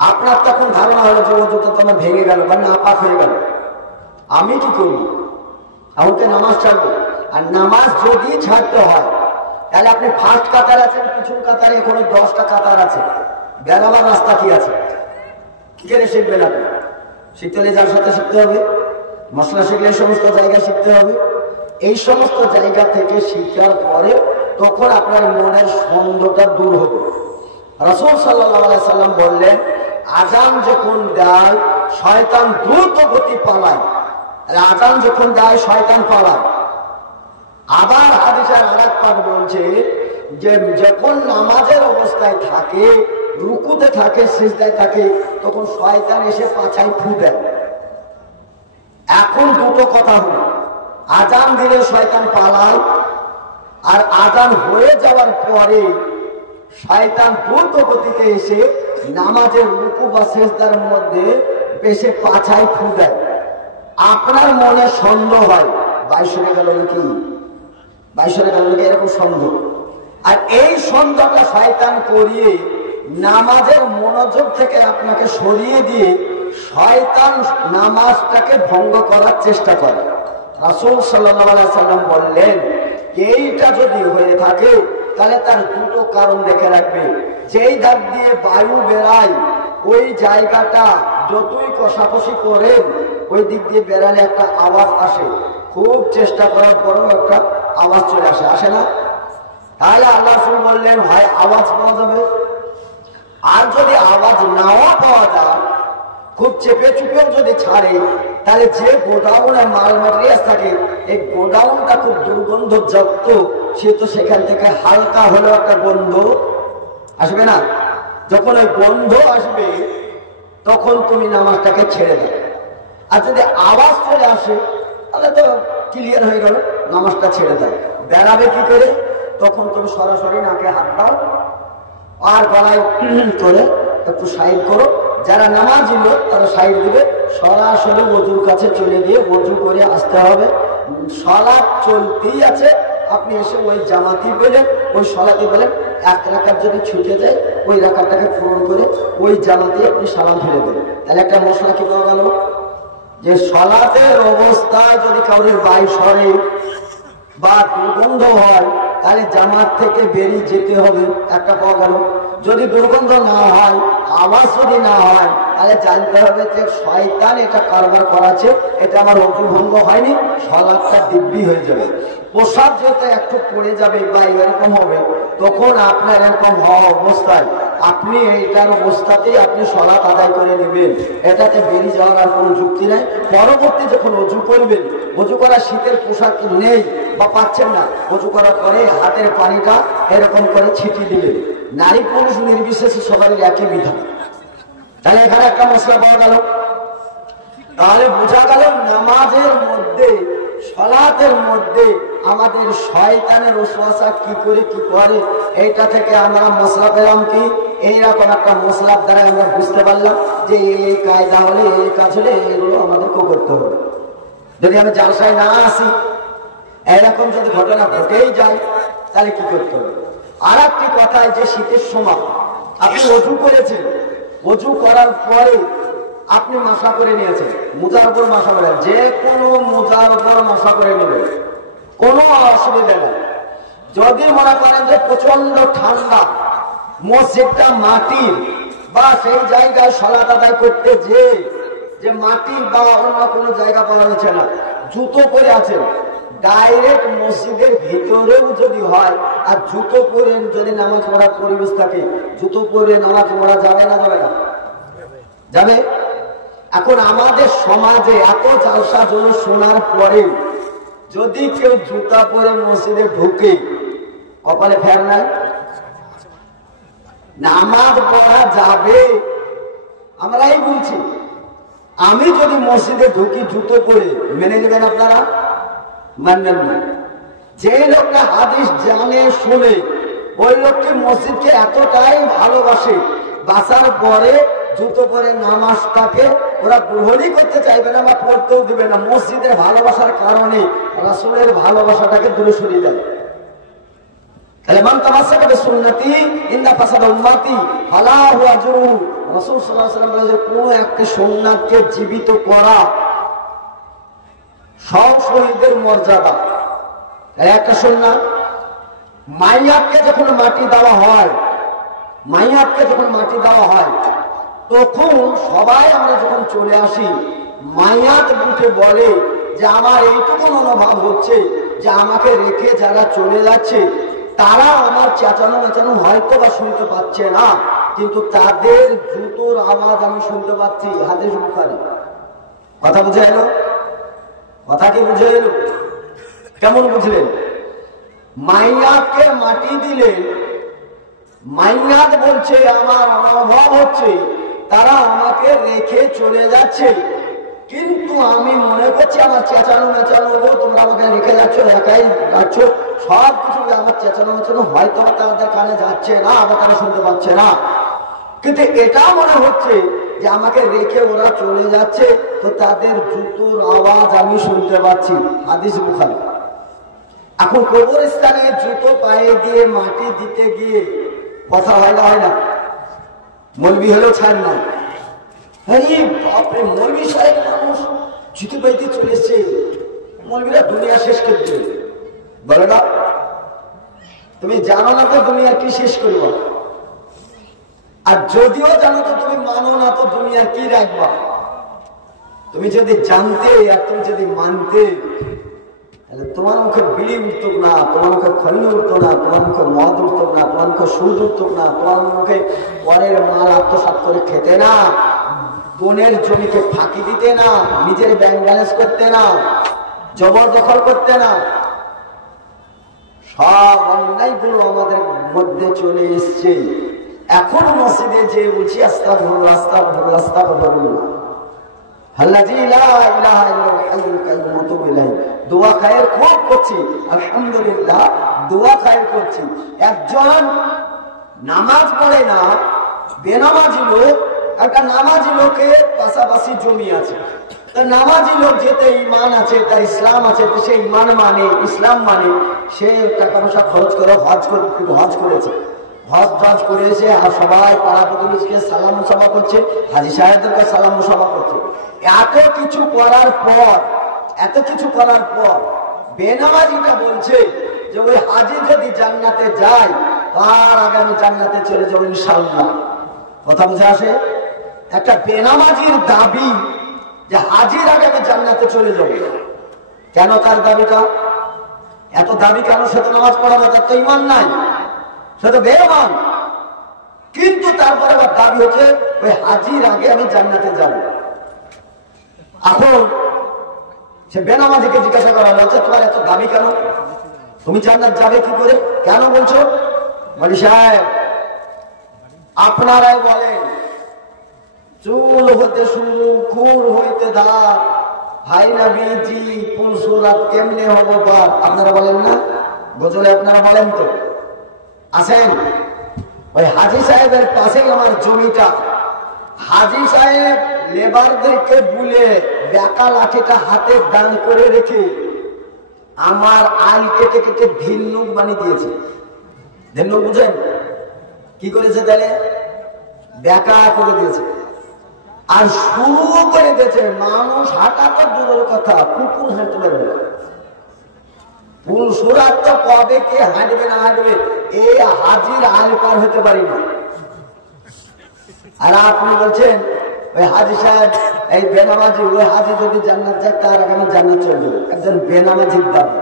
আপনার তখন ধারণা হলো যে ওযুটা তো আমার ভেঙে গেল বা নাপাক হয়ে গেল, আমি কি করব? আমাকে নামাজ ছাড়বো। আর নামাজ যদি ছাড়তে হয় তাহলে আপনি ফার্স্ট কাতার আছেন, পিছন কাতারে এখনো 10টা কাতার আছে, বেরোবার রাস্তা কি আছে? কি করে শিখবেন আপনি? শিখতে হলে যার সাথে শিখতে হবে, মশলা শিখলে সমস্ত জায়গা শিখতে হবে। এই সমস্ত জায়গা থেকে শিখার পরে তখন আপনার মনের সন্দেহটা দূর হবে। রাসূল সাল্লাল্লাহু আলাইহি সাল্লাম বললেন, আযান যখন দেয় শয়তান দ্রুত গতি পালায়। আযান যখন দেয় শয়তান পালায়। আবার হাদিসের আরেক পাঠ বলছে যে যখন নামাজের অবস্থায় থাকে, রুকুতে থাকে, সিজদায় থাকে, তখন শয়তান এসে পাছায় ফু দেয়। এখন দুটো কথা হলো, আযান দিলে শয়তান পালায়, আর আযান হয়ে যাওয়ার পরে শয়তান দ্রুত গতিতে এসে নামাজের রুকু বা সিজদার মধ্যে এসে পাছায় ফু দেয়। আপনার মনে সন্দেহ হয় 22 হয়ে গেল নাকি, 22 হয়ে গেল নাকি, এরকম সন্দেহ। আর এই সন্দেহটা শয়তান করিয়ে নামাজের মনোযোগ থেকে আপনাকে সরিয়ে দিয়ে শয়তান নামাজটাকে ভঙ্গ করার চেষ্টা করে। রাসূল সাল্লাল্লাহু আলাইহি সাল্লাম বললেন, এইটা যদি হয়ে থাকে তাহলে তার দুটো কারণ দেখে রাখবে। যেই ধার দিয়ে বায়ু বেরায় ওই জায়গাটা যতই কষাকষি করেন ওই দিক দিয়ে বেরালে একটা আওয়াজ আসে, খুব চেষ্টা করার পরেও একটা আওয়াজ চলে আসে, আসে না? তাহলে আল্লাহ রাসূল বললেন, হয় আওয়াজ পাওয়া যাবে, আর যদি আওয়াজ নাও পাওয়া যায়, খুব চেপে চুপেও যদি ছাড়ে, তাহলে যে গোডাউনে মাল ম্যাটেরিয়াল থাকে এই গোডাউনটা খুব দুর্গন্ধযুক্ত, সে তো সেখান থেকে হালকা হলেও একটা গন্ধ আসবে না? যখন ওই গন্ধ আসবে তখন তুমি নামাজটাকে ছেড়ে দাও। আর যদি আওয়াজ চলে আসে তাহলে তো ক্লিয়ার হয়ে গেল, নামাজটা ছেড়ে দাও। বেড়াবে কি করে? তখন তুমি সরাসরি নাকে হাত দাও আর গলায় করে একটু সাইড করো। যারা নামাজি লোক তারা সাইড দিবে, সরাসরি ওযুর কাছে চলে গিয়ে ওযু করে আসতে হবে। সালাত চলতেই আছে, আপনি এসে ওই জামাতি পেলেন, ওই সলাতে বলেন এক রাকাত যদি ছুটে যায় ওই রাকাতটাকে পূরণ করে ওই জামাতে আপনি সালাম ফিরে দেন। তাহলে একটা মশলা কি পাওয়া গেল যে সলাতের অবস্থায় যদি কাউরের বায়ু সরে বা দুর্গন্ধ হয় তাহলে জামাত থেকে বেরিয়ে যেতে হবে, একটা পাওয়া গেল। যদি দুর্গন্ধ না হয়, আওয়াজ যদি না হয়, তাহলে জানতে হবে যে শয়তান এটা কারবার করাছে, এটা আমার অজু ভঙ্গ হয়নি, সলাৎটা দিব্যি হয়ে যাবে। পোশাক যেটা একটু পড়ে যাবে বা এরকম হবে, তখন আপনার এরকম হওয়া অবস্থায় আপনি এইটার অবস্থাতেই আপনি সলাৎ আদায় করে নেবেন, এটাতে বেরিয়ে যাওয়ার আর কোনো যুক্তি নাই। পরবর্তী যখন অজু করবেন, অজু করা শীতের পোশাক নেই বা পাচ্ছেন না, অজু করার পরে হাতের পানিটা এরকম করে ছিটিয়ে দিলেন। নারী পুরুষ নির্বিশেষে সবারই একই বিধান। তাহলে এখানে একটা মশলা পাওয়া গেল। তাহলে বোঝা গেল নামাজের মধ্যে, সলাতের মধ্যে আমাদের শয়তানের ওয়াসওয়াসা কি করে কি করে, এইটা থেকে আমরা মশলা পেলাম কি, এইরকম একটা মশলার দ্বারা আমরা বুঝতে পারলাম যে এই কায়দা হলে, এই কাজ হলে এগুলো আমাদেরকেও করতে হবে। যদি আমি জালসায় না আসি, এরকম যদি ঘটনা ঘটেই যায়, তাহলে কি করতে হবে? আর একটি কথায় যে শীতের সময় আপনি অজু করেছেন, অজু করার পরে আপনি মাসা করে নিয়েছেন, মোজার উপর মাসা করে, যে কোনো মোজার উপর মাসা করে নেবেন, কোনো অসুবিধা নেই। যদি মনে করেন যে প্রচন্ড ঠান্ডা, মসজিদটা মাটির বা সেই জায়গায় সলাত আদায় করতে যে মাটি বা অন্য কোনো জায়গা পাওয়া যাচ্ছে না, জুতো পরে আছেন, ডাইরেক্ট মসজিদের ভিতরেও যদি হয় আর জুতো পরে যদি নামাজ পড়ার পরিবেশ থাকে, জুতো পরে নামাজ পড়া যাবে না যাবে না? যাবে। এখন আমাদের সমাজে এত জালসা জন্য শোনার পরে যদি কেউ জুতা পরে মসজিদে ঢুকে, কপালে ফের নাই, নামাজ পড়া যাবে। আমরাই বলছি, আমি যদি মসজিদে ঢুকি জুতো পরে, মেনে নেবেন আপনারা? মানবেন না। যে লোকটা হাদিস জানে শুনে, ওই লোকটি মসজিদকে এতটাই ভালোবাসে, বাসার পরে জুতো পরে নামাজটাকে ওরা গ্রহণই করতে চাইবে না বা পড়তেও দিবে না। মসজিদের ভালোবাসার কারণে রাসূলের ভালোবাসাটাকে দূরে সরিয়ে দেয়। তাহলে মান তামাসসাকা বিসুন্নতি ইন্না ফাসাদা উম্মতি ফালা হুয়া আজরুহু। রাসূল সাল্লাল্লাহু আলাইহি ওয়াসাল্লাম বলেছেন, কোন একটি সুন্নাতকে জীবিত করা সব শহীদের মর্যাদা। একটা সুন্নাত, মাইয়াতকে যখন মাটি দেওয়া হয়, মাইয়াতকে যখন মাটি দেওয়া হয়, তখন সবাই আমরা যখন চলে আসি, মাইয়াত উঠে বলে যে আমার এইটুকু অনুভব হচ্ছে যে আমাকে রেখে যারা চলে যাচ্ছে তারা আমার চেঁচানো মেচানো হয়তো বা শুনতে পাচ্ছে না, কিন্তু তাদের জুতোর আওয়াজ আমি শুনতে পাচ্ছি। হাদিস বুখারী। কথা বুঝে এলো? কথা কি বুঝে এলো? কেমন বুঝলেন? মাইয়াতকে মাটি দিলে মাইয়াত বলছে আমার অনুভব হচ্ছে তারা আমাকে রেখে চলে যাচ্ছে, কিন্তু আমি মনে করছি আমার চেঁচানো মেচানো হবো, তোমরা আমাকে রেখে যাচ্ছ, একাই যাচ্ছ, সব কিছু আমার চেঁচানো মেচানো হয়তো তাদের কানে যাচ্ছে না, আবার তারা শুনতে পাচ্ছে না, কিন্তু এটা মনে হচ্ছে যে আমাকে রেখে ওরা চলে যাচ্ছে, তো তাদের জুতোর আওয়াজ আমি শুনতে পাচ্ছি। হাদিস বুখারী। এখন কবরস্থানে জুতো পায়ে দিয়ে মাটি দিতে গিয়ে কথা হয় না? হয় না? মৌলবি হলেও ছাড় না। আরে বাপরে, মৌলবি সাহেব মানুষ জুতো পাইতে চলে এসছে, মৌলবিরা দুনিয়া শেষ করে দেবে বলে না? তুমি জানো না তো দুনিয়া কি শেষ করবো, আর যদিও জানো তো তুমি মানো না তো দুনিয়া কি রাখবা। তুমি যদি জানতে আর তুমি যদি মানতে, তাহলে তোমার মুখে বিড়ি উঠত না, তোমার মুখে খনি উঠতো না, তোমার মুখে মদ উঠত না, তোমার মুখে সুদ উঠত না, তোমার মুখে পরের মাল আত্মসাৎ করে খেতে না, বোনের জমিকে ফাঁকি দিতে না, নিজের ব্যাংক ব্যালেন্স করতে না, জবরদখল করতে না। সব অন্যায়গুলো আমাদের মধ্যে চলে এসছে। এখন মসজিদে যে বলছি আস্তাগফিরুল্লাহ, আস্তাগফিরুল্লাহ, আস্তাগফিরুল্লাহ, আল্লাযী লা ইলাহা ইল্লাহুল হাইয়ুল কাইয়্যুম ওয়া তুবু ইলাইহি। দোয়া খায়ের খুব করছি, আলহামদুলিল্লাহ, দোয়া খায়ের করছি। একজন নামাজ পড়ে না, বেনামাজি লোক একটা নামাজি লোকের পাশাপাশি জমি আছে, নামাজি লোক যেতে ইমান আছে, তার ইসলাম আছে, সে ইমান মানে, ইসলাম মানে, সে টাকা পয়সা খরচ করে হজ করেছে, হজ করে এসে আর সবাই পাড়া প্রতিবেশীকে সালাম মুসাফা করছে, হাজী সাহেবদেরকে সালাম মুসাফা করছে। এত কিছু করার পর বেনামাজিটা বলছে যে ওই হাজী যদি জান্নাতে যায় তার আগামী জান্নাতে চলে যাবে ইনশাআল্লাহ। কথা বুঝে আসে? একটা বেনামাজির দাবি যে হাজির আগামী জান্নাতে চলে যাবে। কেন তার দাবিটা এত দাবি কেন? সে তো নামাজ পড়া না, তার তো ইমান নাই, সে তো বেঈমান, কিন্তু তারপরে আবার দাবি হচ্ছে ওই হাজির আগে আমি জান্নাতে যাব। এখন সে বেনামাজিকে জিজ্ঞাসা করা হচ্ছে তোমার এত দাবি কেন, তুমি জান্নাত যাবে কি করে, কেন বলছো? বলি সাহেব আপনারাই বলেন, চুল হতে শুরু খুর হইতে দাঁত, ভাই নবীজি ফুল সুরাত কেমনে হবো বাপ, আপনারা বলেন না গজলে? আপনারা বলেন তো। আসেন, ওই হাজী সাহেবের পাশেই আমার জমিটা। হাজী সাহেব লেবারদেরকে বলে বেকা লাঠিটা হাতে দান করে রেখে আমার আল কেটে কেটে ধিন্নুক বানিয়ে দিয়েছে। ধিন্নুক বুঝেন কি করেছে? তাহলে বেকা করে দিয়েছে আর শুরু করে দিয়েছে মানুষ হাঁটা তো দূরের কথা, কুকুর হাঁটতে পারবে না। ফুল সুরাত তো কবে কে হাঁটবে না হাঁটবে, এই হাজির আল পার হতে পারি না। আর আপনি বলছেন ওই হাজী সাহেব এই বেনামাজি, ওই হাজী যদি জান্নাত যায় তার আগামী জান্নাত চলবে। একজন বেনামাজির দাবি।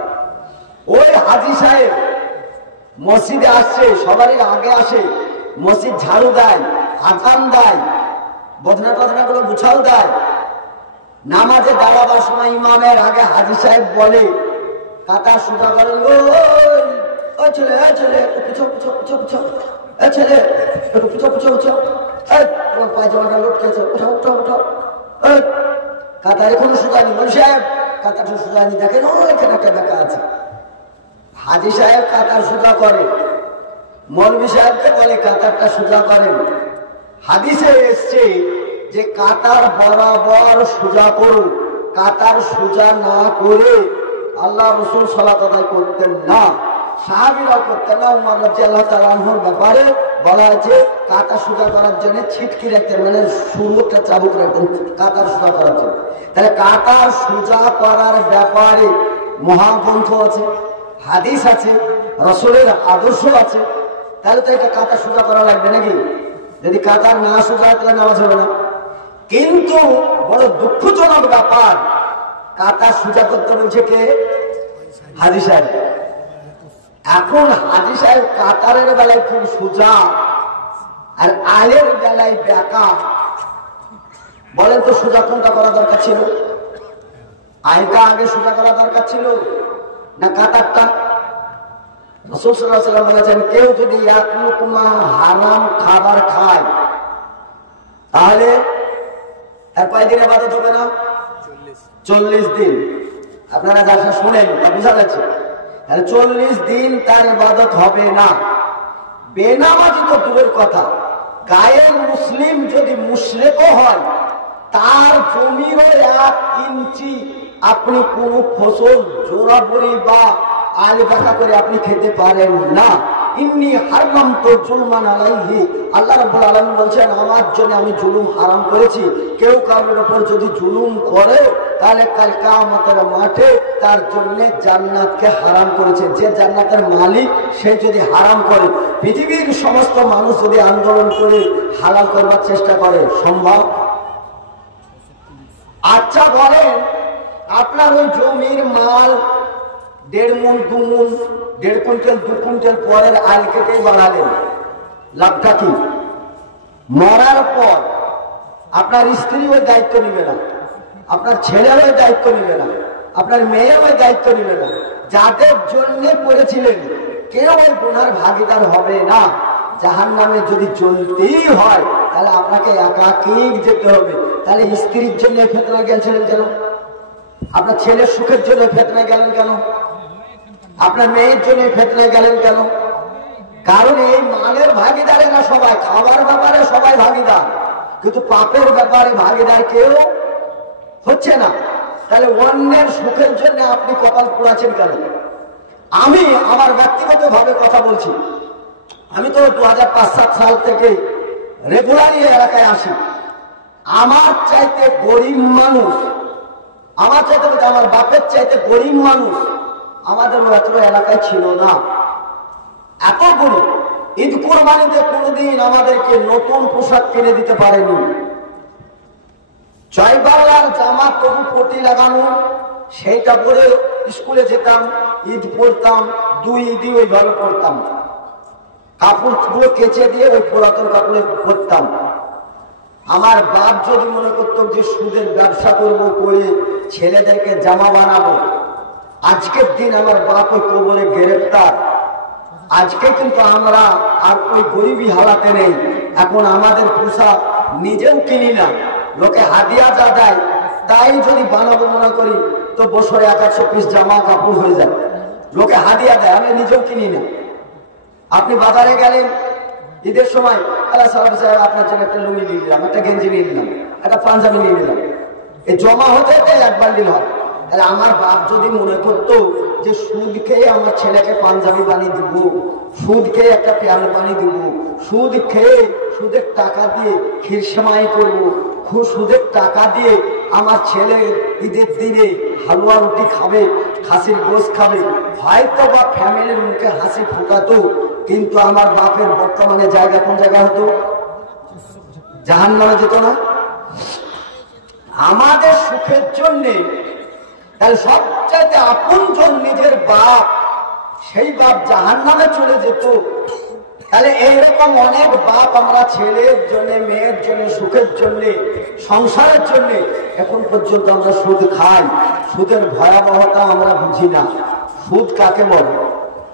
ওই হাজী সাহেব মসজিদে আসছে, সবারই আগে আসে, মসজিদ ঝাড়ু দেয়, আজান দেয়, বদনা টদনা গুলো গুছাও দেয়। নামাজে দাঁড়াবার সময় ইমামের আগে হাজী সাহেব বলে, কাতা সোজা করেন, ওই ছেলে ছেলে পুছো পুছো পুছো পুছো, ছেলে একটু পুছো পুছো পুছো, তোমার পায়জামাটা লটকেছে, উঠাও উঠাও উঠাও, কাতা এখনো সোজানি। বলি সাহেব কাতাটা সোজানি, দেখেন ও এখানে একটা দেখা আছে। হাজী সাহেব কাতার সোজা করে, মৌলভী সাহেবকে বলে কাতারটা সোজা করেন। হাদিসে এসছে যে কাতার বরাবর সোজা করুন, কাতার সোজা না করে আল্লাহ রাসূল সালাত আদায় করতেন না, সাহাবীরাও করতেন না। উমর রাদিয়াল্লাহু তাআলা আনহুর ব্যাপারে বলা হয়েছে কাতার সোজা করার জন্য ছিটকি রাখতেন, মানে শুরুটা চাবুক রাখতেন কাতার সোজা করার জন্য। তাহলে কাতার সোজা করার ব্যাপারে মহাগ্রন্থ আছে, হাদিস আছে, রাসূলের আদর্শ আছে। তাহলে তো এটা কাতার সোজা করা লাগবে নাকি? যদি কাতার না সোজা তাহলে নামাজ হবে না। কিন্তু বড় দুঃখজনক ব্যাপার, কাতার সোজা করতে বলছে কে? হাজী সাহেব। এখন হাজী সাহেব কাতারের বেলায় খুব সোজা আর আলের বেলায় বেকা। বলেন তো সোজা কোনটা করা দরকার ছিল? আলটা আগে সোজা করা দরকার ছিল না কাতারটা? রাসূল সাল্লাল্লাহু আলাইহি ওয়াসাল্লাম বলেছেন, কেউ যদি এক লুকমা হারাম খাবার খায় তাহলে আর কয়দিন ইবাদত হবে না? 40 দিন। আপনারা যা শুনেন তা বুঝা যাচ্ছে। তাহলে 40 দিন তার ইবাদত হবে না। বেনামাজি তো দূরের কথা, গায়ের মুসলিম যদি মুশরিকও হয়, তার জমিরও 1 ইঞ্চি আপনি কোন ফসল জোরাবরি বা আলে বাঁকা করে আপনি খেতে পারেন না। ইন্নী হারামতু জুলমান আলাইহি, আল্লাহ রাব্বুল আলামিন বলছেন আমার জন্য আমি জুলুম হারাম করেছি। কেউ কারোর উপর যদি জুলুম করে তাহলে কাল কিয়ামতের মাঠে তার জন্য জান্নাতকে হারাম করেছে। যে জান্নাতের মালিক সে যদি হারাম করে, পৃথিবীর সমস্ত মানুষ যদি আন্দোলন করে হালাল করবার চেষ্টা করে, সম্ভব? আচ্ছা বলেন, আপনার ওই জমির মাল 1.5 মণ 2 মণ 1.5 কুইন্টাল 2 কুইন্টাল পরের আল কেটেই বাড়ালেন, লাভটা কি? মরার পর আপনার স্ত্রী ওই দায়িত্ব নিবে না, আপনার ছেলে ওই দায়িত্ব নিবে না, আপনার মেয়ে ওই দায়িত্ব নিবে না। যাদের জন্য করেছিলেন কেউ ওই গুনার ভাগীদার হবে না। জাহান্নামে যদি জ্বলতেই হয় তাহলে আপনাকে একাকী যেতে হবে। তাহলে স্ত্রীর জন্য ফিতনায় গেছিলেন কেন? আপনার ছেলের সুখের জন্য ফিতনায় গেলেন কেন? আপনার মেয়ের জন্য ফিতনায় গেলেন কেন? কারণ এই মালের ভাগিদারেরা সবাই, খাবার ব্যাপারে সবাই ভাগিদার। কিন্তু পাপের ব্যাপারে ভাগিদার কেউ হচ্ছে না। তাহলে অন্যের সুখের জন্য আপনি কপাল পোড়াচ্ছেন কেন? আমি আমার ব্যক্তিগত ভাবে কথা বলছি, আমি তো 2005-07 সাল থেকে রেগুলারই এলাকায় আসি। আমার চাইতে গরিব মানুষ, আমার চাইতে আমার বাপের চাইতে গরিব মানুষ আমাদের এত এলাকায় ছিল না। এত গরিব, ঈদ কোরবানিতে কোনোদিন আমাদেরকে নতুন পোশাক কিনে দিতে পারেনি। জয়বাংলার জামা তবু পটি লাগানো, সেইটা পরে স্কুলে যেতাম, ঈদ পড়তাম, 2 ঈদই ওইভাবে পড়তাম। কাপড়গুলো কেচে দিয়ে ওই পুরাতন কাপড়ে পরতাম। আমার বাপ যদি মনে করতো যে সুদের ব্যবসা করবো করে ছেলেদেরকে জামা বানাবো, আজকের দিন আমার বাপ ওই কবরে গ্রেফতার। আজকে কিন্তু আমরা আর ওই গরিবী হালাতে নেই। এখন আমাদের পোশাক নিজেও কিনি না, লোকে হাদিয়া যা দেয় তাই যদি বানাবো মনে করি তো বছরে 100 পিস জামা কাপড় হয়ে যায়। লোকে হাদিয়া দেয়, আমি নিজেও কিনি না। আপনি বাজারে গেলেন ঈদের সময়, আপনার জন্য একটা লুঙ্গি নিয়ে নিলাম, একটা গেঞ্জি নিয়ে নিলাম, একটা পাঞ্জাবি নিয়ে নিলাম, এই জমা হতে এক বান্ডিল হয়। তাহলে আমার বাপ যদি মনে করতো যে সুদ খেয়ে আমার ছেলেকে পাঞ্জাবি বানিয়ে দিব, সুদ খেয়ে একটা পেয়ার বানিয়ে দিব, সুদ খেয়ে সুদের টাকা দিয়ে খিরসেমাই করবো, সুদের টাকা দিয়ে আমার ছেলে ঈদের দিনে হালুয়া রুটি খাবে, খাসির গোশ খাবে, হয়তো বা ফ্যামিলির মুখে হাসি ফোটাতো, কিন্তু আমার বাপের বর্তমানে জায়গা কোন জায়গা হতো? জাহান্নামে যেত না? আমাদের সুখের জন্যে তাহলে সবচাইতে আপনজন নিজের বাপ, সেই বাপ জাহান্নামে চলে যেত। তাহলে এইরকম অনেক বাপ আমরা ছেলের জন্য, মেয়ের জন্য, সুখের জন্য, সংসারের জন্য এখন পর্যন্ত আমরা সুদ খাই। সুদের ভয়াবহতা আমরা বুঝি না। সুদ কাকে বলে?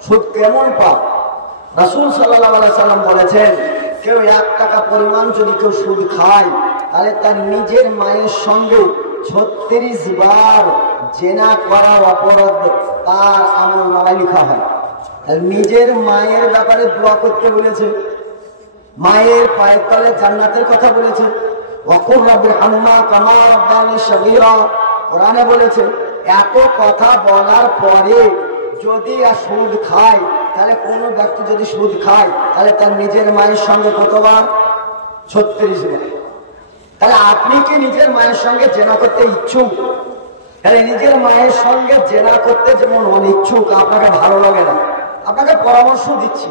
সুদ কেমন পাপ? রাসূল সাল্লাল্লাহু আলাইহি সাল্লাম বলেছেন, কেউ 1 টাকা পরিমাণ যদি কেউ সুদ খায় তাহলে তার নিজের মায়ের সঙ্গে 36 বার জেনা করার অপরাধ তার আমলনামায় লেখা হয়। নিজের মায়ের ব্যাপারে দোয়া করতে বলেছে, মায়ের পায়ের তলে জান্নাতের কথা বলেছে, ওয়াকুর রাব্বিরহামহুমা কামা রাব্বায়ানি সগীরা কোরআনে বলেছে। এত কথা বলার পরে যদি আর সুদ খায়, তাহলে কোন ব্যক্তি যদি সুদ খায় তাহলে তার নিজের মায়ের সঙ্গে কতবার? 36 বার। তাহলে আপনি কি নিজের মায়ের সঙ্গে জেনা করতে ইচ্ছুক? তাহলে নিজের মায়ের সঙ্গে জেনা করতে যেমন অনিচ্ছুক, আপনাকে ভালো লাগে না, আপনাকে পরামর্শ দিচ্ছি,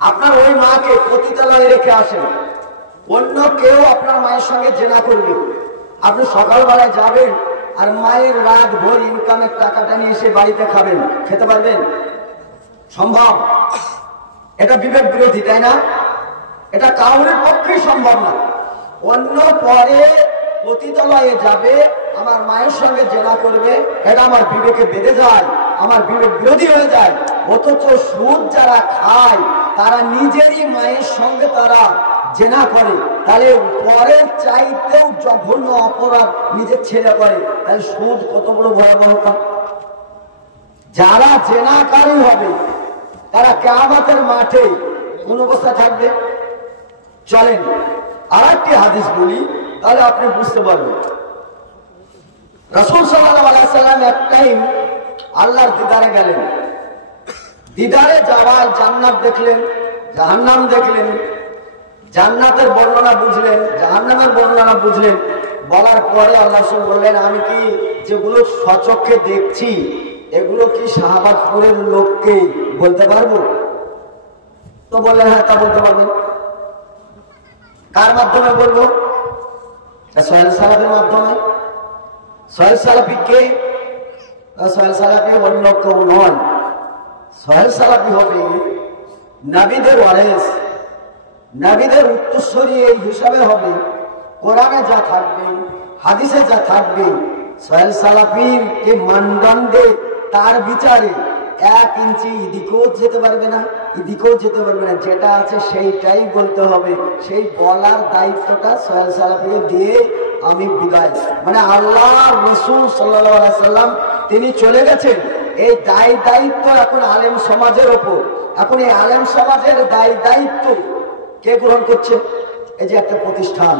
আপনার ওই মাকে পতিতালয়ে রেখে আসেন। অন্য কেউ আপনার মায়ের সঙ্গে জেনা করবে, আপনি সকালবেলায় যাবেন আর মায়ের রাত ভোর ইনকামের টাকাটা নিয়ে এসে বাড়িতে খাবেন, খেতে পারবেন? সম্ভব? এটা বিবেক বিরোধী, তাই না? এটা কাউরের পক্ষেই সম্ভব না। অন্য পরে পতিতালয়ে যাবে, আমার মায়ের সঙ্গে জেনা করবে, এটা আমার বিবেকে বেঁধে যায়, আমার বিবেক বিরোধী হয়ে যায়। অথচ সুদ যারা খায় তারা নিজেরই মায়ের সঙ্গে তারা জেনা করে, তাহলে পরের চাইতেও জঘন্য অপরাধ নিজের ছেলে করে। তাহলে সুদ কত বড় ভয়াবহতা! যারা জেনাকারী হবে তারা কিয়ামতের মাঠে কোন অবস্থায় থাকবে? চলেন আর একটি হাদিস বলি, তাহলে আপনি বুঝতে পারবেন। রাসূল সাল্লাল্লাহু আলাইহি সাল্লাম এক টাইম আল্লাহর দিদারে গেলেন। দিদারে যাওয়ার জান্নাত দেখলেন, জাহান্নাম দেখলেন, জান্নাতের বর্ণনা বুঝলেন, জাহান্নামের বর্ণনা বুঝলেন। বলার পরে আল্লাহ রাসূল বললেন, আমি কি যেগুলো সচক্ষে দেখছি এগুলো কি শাহবাজপুরের লোককে বলতে পারবো? তো বললেন, হ্যাঁ তা বলতে পারবেন। কার মাধ্যমে বলবো? সোহেল সালাফির মাধ্যমে। সোহেল সালাফি কে? সোহেল সালাফি অন্য কেউ নয়। সোহেল সালাফি হবে নবীদের ওয়ারিস, নবীদের উত্তরসূরি এই হিসাবে হবে। কোরআনে যা থাকবে, হাদিসে যা থাকবে, সোহেল সালাফির কে মানদণ্ডে তার বিচারে 1 ইঞ্চি এদিকেও যেতে পারবে না, এদিকেও যেতে পারবে না। যেটা আছে সেইটাই বলতে হবে। সেই বলার দায়িত্বটা সোহেল সালাফিকে দিয়ে আমি বিদায়, মানে আল্লাহ রাসূল সাল্লাল্লাহু আলাইহি সাল্লাম তিনি চলে গেছেন। এই দায়িত্ব এখন আলেম সমাজের ওপর। এখন এই আলেম সমাজের দায়িত্ব কে গ্রহণ করছে? এই যে একটা প্রতিষ্ঠান